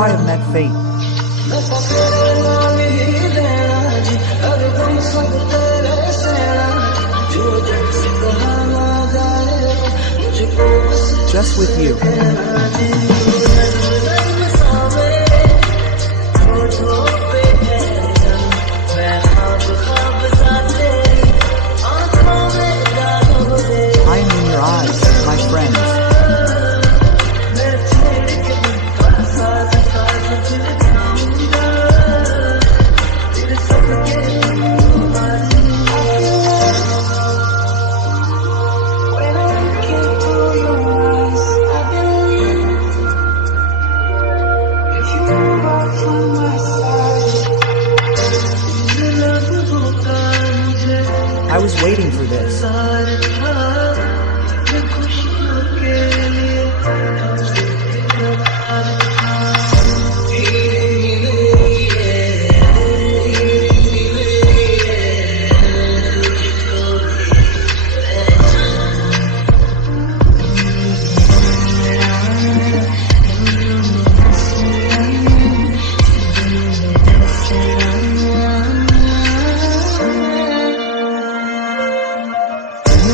I have met fate. Just with you. I am in your eyes, my friends. I was waiting for this.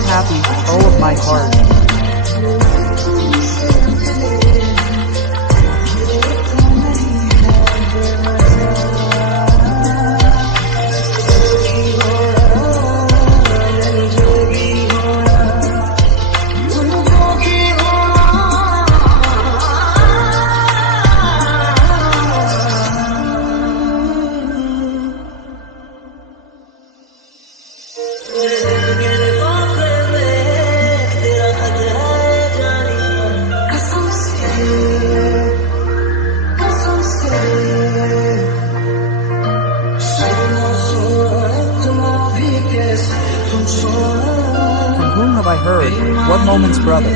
Happy, oh of my heart. From whom have I heard? What moment's brother?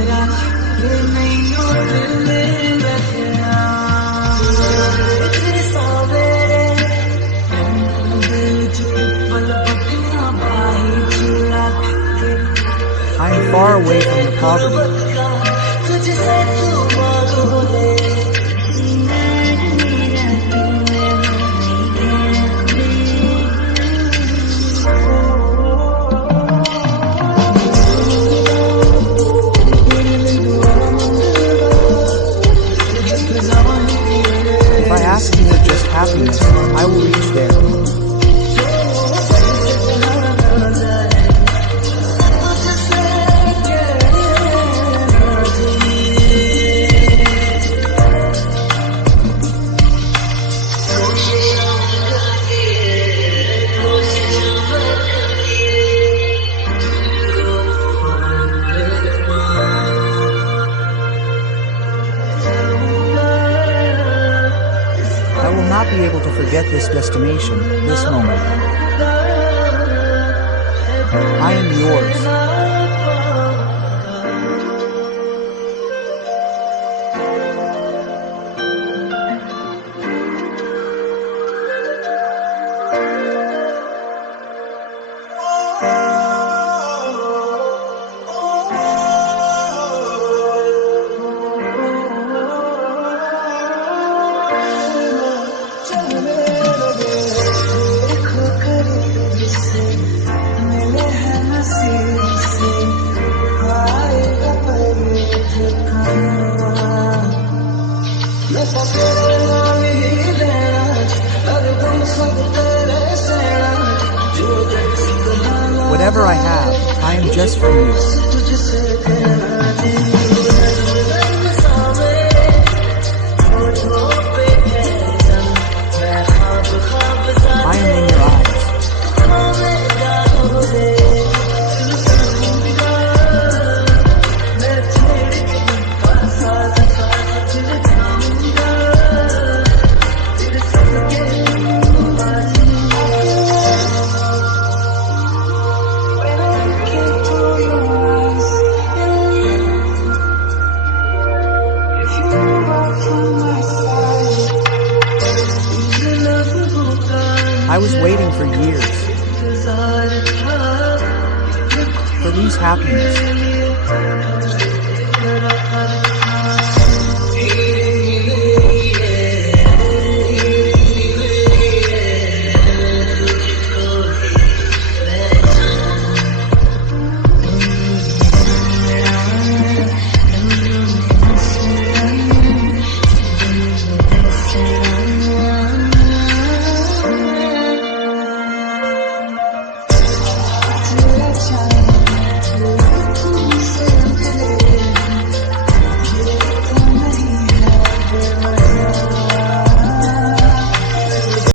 I am far away from the poverty. If I ask you for just happiness, I will reach there. I will not be able to forget this destination, this moment. I am yours. Whatever I have, I am just for you. I am in your eyes. I was waiting for years for Lee's happiness.